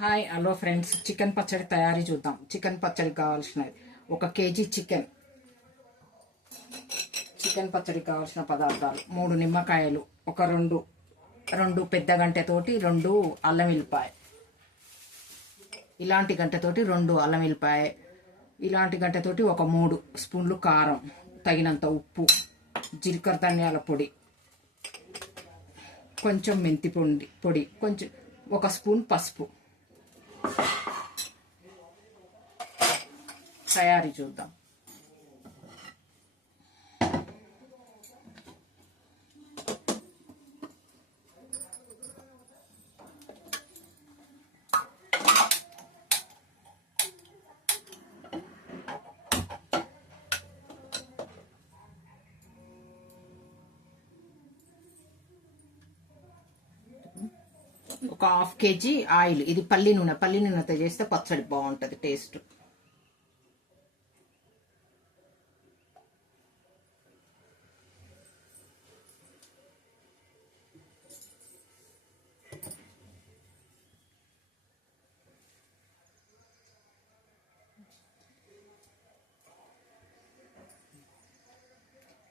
Hi hello friends. Chicken పచ్చడి తయారీ చూద్దాం. చికెన్ పచ్చడి కావాల్సినది ఒక కేజీ చికెన్. చికెన్ పచ్చడి కావాల్సిన పదార్థాలు. మూడు నిమ్మకాయలు. ఒక రెండు రెండు పెద్ద గంటెతోటి రెండు అల్లం వెల్లిపాయ. ఇలాంటి గంటతోటి రెండు అల్లం వెల్లిపాయ. ఇలాంటి గంటతోటి ఒక మూడు స్పూన్లు కారం. తగినంత ఉప్పు. జీలకర్ర ధనియాల పొడి. కొంచెం మెంతి పొడి పొడి. కొంచెం ఒక స్పూన్ పసుపు. తయారీ చూద్దాం. ఒక హాఫ్ కేజీ ఆయిల్. ఇది పల్లి నూనె. పల్లి నూనెతో చేస్తే పచ్చడి బాగుంటుంది టేస్ట్.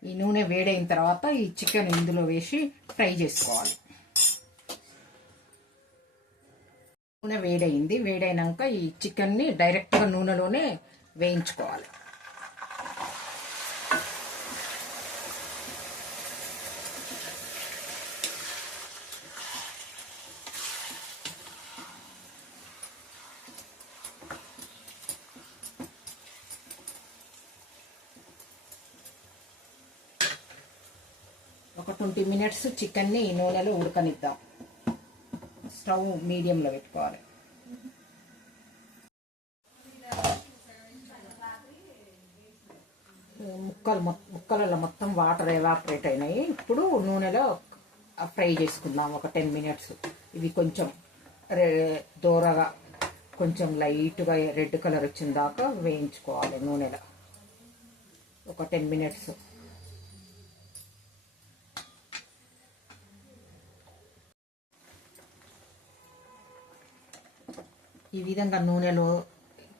ఈ నూనె వేడైన తర్వాత ఈ చికెన్ ఇందులో వేసి ఫ్రై చేసుకోవాలి. నూనె వేడైంది వేడైనాక ఈ చికెన్ని డైరెక్ట్గా నూనెలోనే వేయించుకోవాలి. ఒక ట్వంటీ మినిట్స్ చికెన్ని ఈ నూనెలో ఉడకనిద్దాం. స్టవ్ మీడియంలో పెట్టుకోవాలి. ముక్కలు ముక్కలలో మొత్తం వాటర్ ఎవాపరేట్ అయినాయి. ఇప్పుడు నూనెలో ఫ్రై చేసుకుందాం. ఒక టెన్ మినిట్స్. ఇవి కొంచెం దూరగా కొంచెం లైట్గా రెడ్ కలర్ వచ్చిన దాకా వేయించుకోవాలి నూనెలో. ఒక టెన్ మినిట్స్. ఈ విధంగా నూనెలో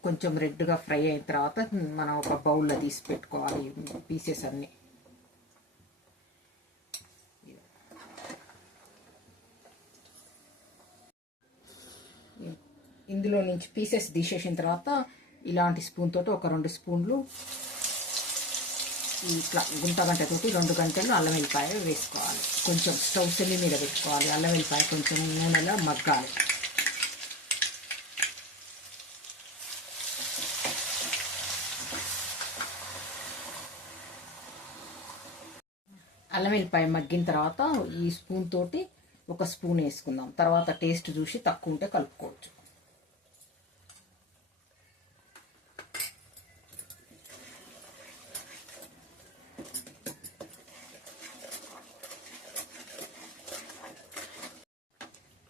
కొంచెం రెడ్గా ఫ్రై అయిన తర్వాత మనం ఒక బౌల్లో తీసి పెట్టుకోవాలి పీసెస్ అన్నీ. ఇందులో నుంచి పీసెస్ తీసేసిన తర్వాత ఇలాంటి స్పూన్ తోటి ఒక రెండు స్పూన్లు ఇట్లా గుంట గంటతోటి రెండు గంటలు అల్లం వెల్లిపాయ వేసుకోవాలి. కొంచెం స్టవ్ సెల్లి మీద పెట్టుకోవాలి. అల్లం వెల్లిపాయ కొంచెం నూనెలో మగ్గాలి. అల్లం వెల్లిపాయ మగ్గిన తర్వాత ఈ స్పూన్ తోటి ఒక స్పూన్ వేసుకుందాం. తర్వాత టేస్ట్ చూసి తక్కువ ఉంటే కలుపుకోవచ్చు.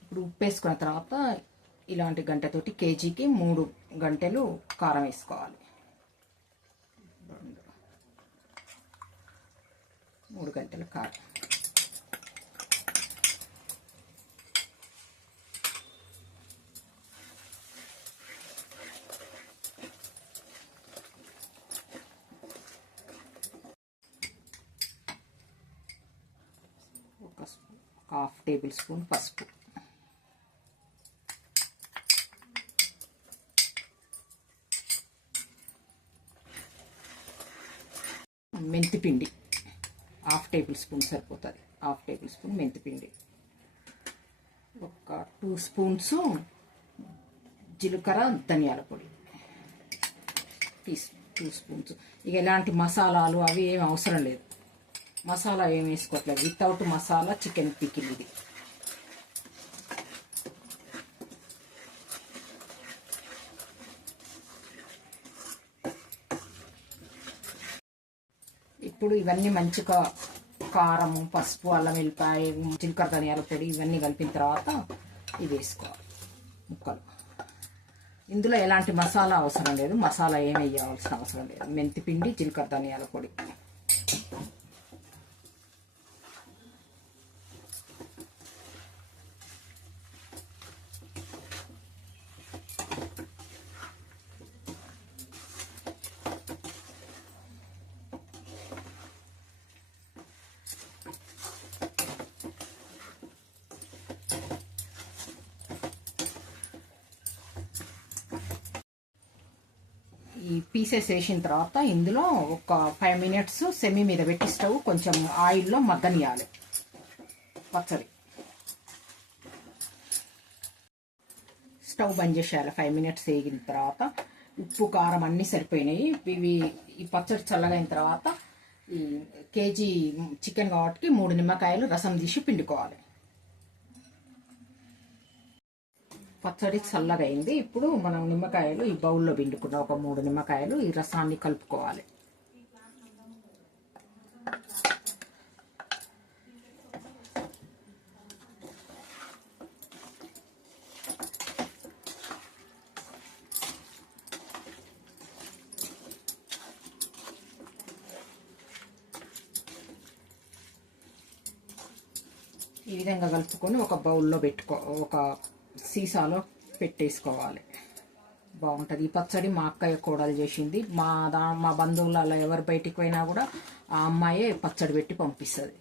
ఇప్పుడు ఉప్పు వేసుకున్న తర్వాత ఇలాంటి గంటతోటి కేజీకి మూడు గంటలు కారం వేసుకోవాలి రెండు మూడు గంటల కారం ఒక స్పూన్ హాఫ్ టేబుల్ స్పూన్ పసుపు. మెంతిపిండి. హాఫ్ టేబుల్ స్పూన్ సరిపోతుంది. హాఫ్ టేబుల్ స్పూన్ మెంతిపిండి. ఒక టూ స్పూన్స్ జీలకర్ర ధనియాల పొడి. Tea two spoons. ఇక ఎలాంటి మసాలాలు అవి ఏమి అవసరం లేదు. మసాలా ఏమి వేసుకోవట్లేదు. వితౌట్ మసాలా చికెన్ పికిల్ ఇది. ఇప్పుడు ఇవన్నీ మంచిగా కారం పసుపు అల్లం వెల్లిపాయ జీలకర్ర ధనియాల పొడి ఇవన్నీ కలిపిన తర్వాత ఇది వేసుకోవాలి. ముక్కలు. ఇందులో ఎలాంటి మసాలా అవసరం లేదు. మసాలా ఏమి వేయవలసిన అవసరం లేదు. మెంతి పిండి జీలకర్ర ధనియాల పొడి. పీసెస్ వేసిన తర్వాత ఇందులో ఒక ఫైవ్ మినిట్స్ సెమీ మీద పెట్టి స్టవ్ కొంచెం ఆయిల్లో మగ్గనియాలి. పచ్చడి. స్టవ్ బంద్ చేసేయాలి. ఫైవ్ మినిట్స్ వేగిన తర్వాత ఉప్పు కారం అన్నీ సరిపోయినాయి. ఇవి ఈ పచ్చడి చల్లగైన తర్వాత ఈ కేజీ చికెన్ కాబట్టి మూడు నిమ్మకాయలు రసం తీసి పిండుకోవాలి. పచ్చడి చల్లగైంది. అయింది ఇప్పుడు మనం నిమ్మకాయలు ఈ బౌల్లో పిండుకున్న ఒక మూడు నిమ్మకాయలు ఈ రసాన్ని కలుపుకోవాలి. ఈ విధంగా కలుపుకొని ఒక బౌల్లో పెట్టుకో ఒక సీసాలో పెట్టేసుకోవాలి. బాగుంటుంది. ఈ పచ్చడి మా అక్కయ్య కోడలు చేసింది. మా దా మా బంధువులలో ఎవరు బయటికి పోయినా కూడా ఆ అమ్మాయే పచ్చడి పెట్టి పంపిస్తుంది.